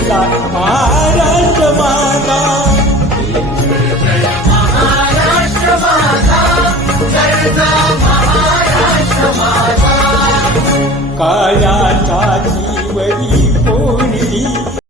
जयला महाराष्ट्र माझा, महाराष्ट्र माझा, जयचा महाराष्ट्र माझा. काळ्याच्या जीवरी कोणी